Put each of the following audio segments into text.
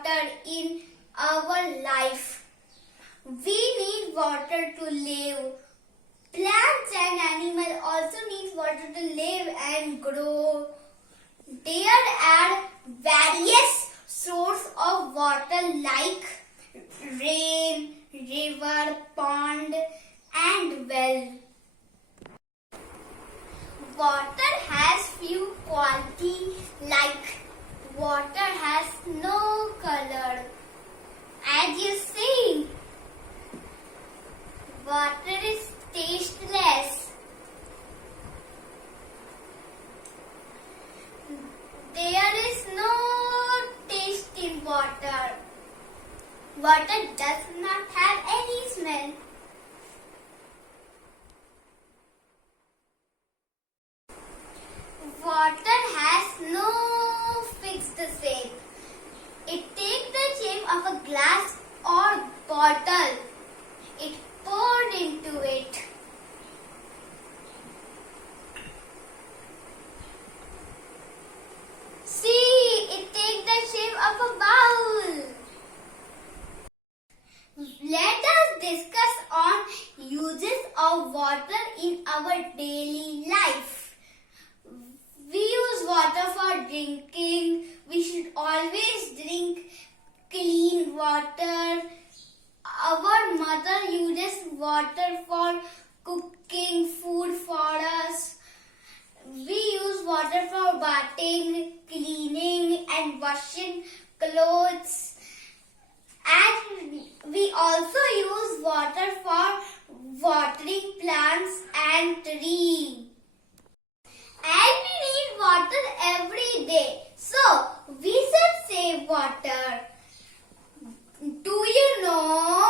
water in our life. We need water to live. Plants and animals also need water to live and grow. There are various sources of water like rain, river, pond and well. Water has few qualities like water has no color. As you see, water is tasteless. There is no taste in water. Water does not have any smell. Water has no fixed shape. It takes the shape of a glass or bottle. It poured into it. See, it takes the shape of a bowl. Let us discuss on uses of water in our daily life. We use water for drinking. We should always drink clean water. Our mother uses water for cooking food for us. We use water for bathing, cleaning and washing clothes. And we also use water for watering plants and trees. And we need water every day. So, we should save water. Do you know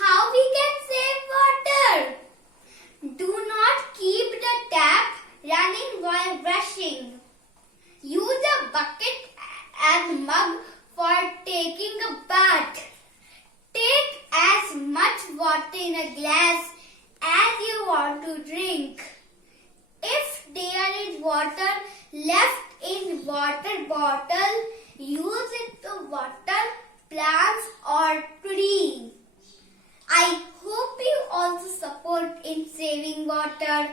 how we can save water? Do not keep the tap running while brushing. Use a bucket and mug for taking a bath. Take as much water in a glass as you want to drink. If there is water left in water bottle, use it to water plants or trees. I hope you also support in saving water.